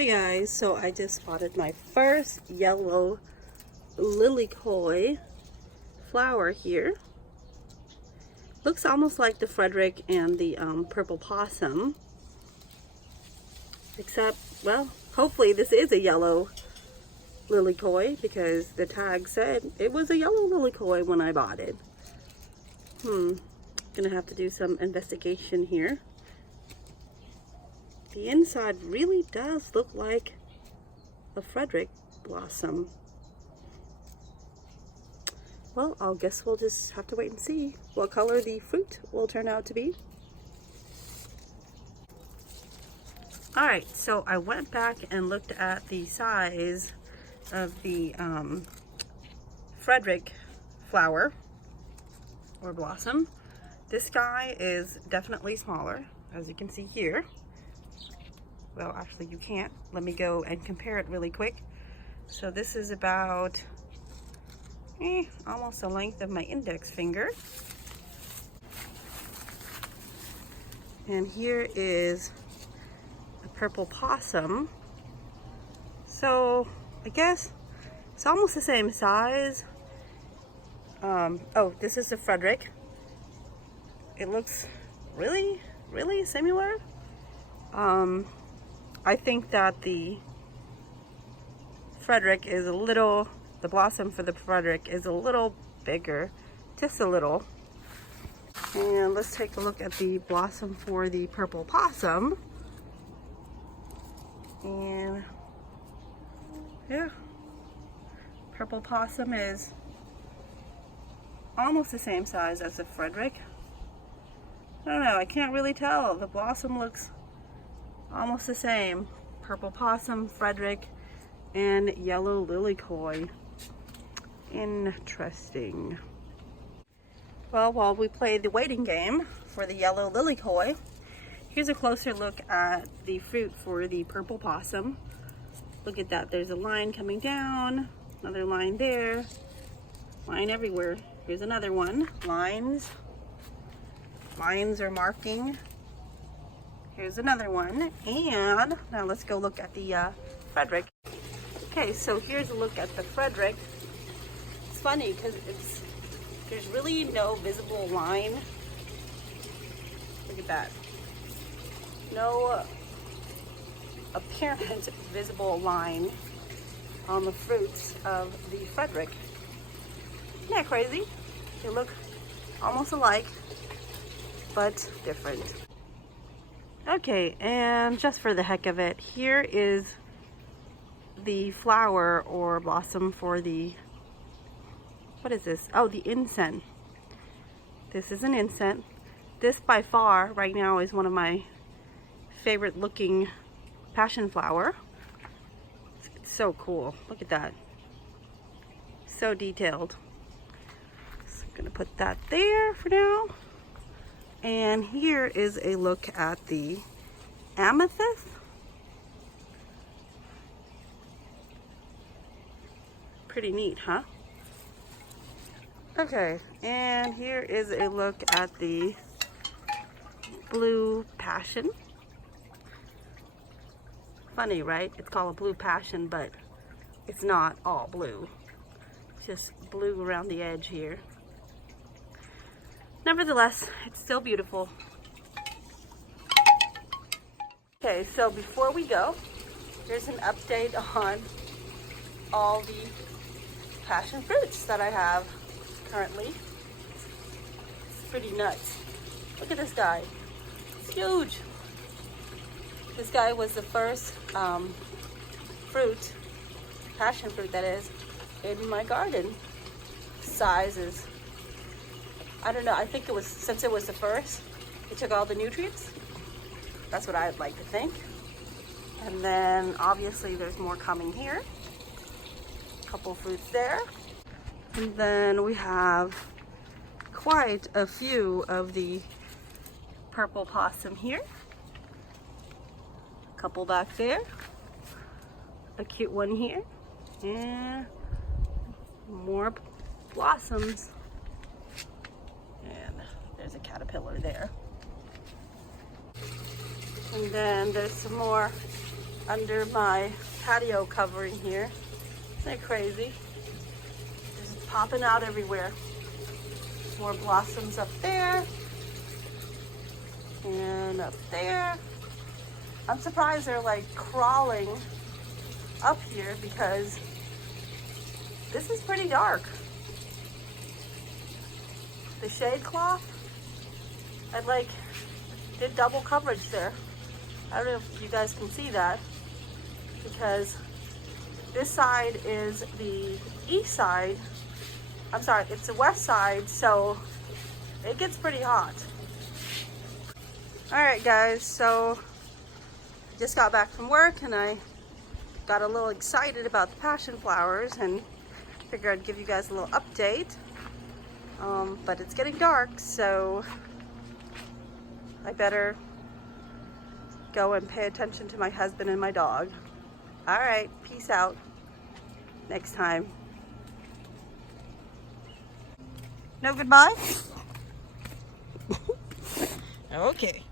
Hey guys, so I just spotted my first yellow lilikoi flower here. Looks almost like the Fredrick and the purple possum. Except, well, hopefully this is a yellow lilikoi because the tag said it was a yellow lilikoi when I bought it. Gonna have to do some investigation here. The inside really does look like a Fredrick blossom. Well, I guess we'll just have to wait and see what color the fruit will turn out to be. Alright, so I went back and looked at the size of the Fredrick flower or blossom. This guy is definitely smaller, as you can see here. Well, actually you can't. Let me go and compare it really quick. So this is about almost the length of my index finger. And here is a purple possum. So I guess it's almost the same size. Oh, this is the Fredrick. It looks really, really similar. I think that the Fredrick is a little, the blossom for the Fredrick is a little bigger, just a little. And let's take a look at the blossom for the purple possum. And yeah, purple possum is almost the same size as the Fredrick. I don't know, I can't really tell. The blossom looks almost the same. Purple possum, Fredrick, and yellow lilikoi. Interesting. Well, while we play the waiting game for the yellow lilikoi, here's a closer look at the fruit for the purple possum. Look at that. There's a line coming down, another line there, line everywhere. Here's another one. Lines are marking. Here's another one, and now let's go look at the Fredrick. Okay, so here's a look at the Fredrick. It's funny because there's really no visible line. Look at that. No apparent visible line on the fruits of the Fredrick. Isn't that crazy? They look almost alike, but different. Okay, and just for the heck of it, here is the flower or blossom for the, what is this? Oh, the incense. This is an incense. This by far right now is one of my favorite looking passion flower. It's so cool. Look at that. So detailed. So I'm gonna put that there for now. And here is a look at the amethyst. Pretty neat, huh? Okay, and here is a look at the blue passion. Funny, right? It's called a blue passion, but it's not all blue. Just blue around the edge here. Nevertheless, it's still beautiful. Okay, so before we go, here's an update on all the passion fruits that I have currently. It's pretty nuts. Look at this guy. It's huge. This guy was the first fruit, passion fruit that is, in my garden. Size is, I don't know, I think it was, since it was the first, it took all the nutrients. That's what I'd like to think. And then obviously there's more coming here. A couple fruits there. And then we have quite a few of the purple possum here. A couple back there. A cute one here. And more blossoms. And there's a caterpillar there. And then there's some more under my patio covering here. Isn't that crazy? Just popping out everywhere. More blossoms up there. And up there. I'm surprised they're like crawling up here because this is pretty dark. The shade cloth, I like did double coverage there. I don't know if you guys can see that because this side is the east side. I'm sorry, it's the west side, so it gets pretty hot. All right, guys, so I just got back from work and I got a little excited about the passion flowers and figured I'd give you guys a little update. But it's getting dark, so I better go and pay attention to my husband and my dog. All right, peace out. Next time. No goodbye? Okay.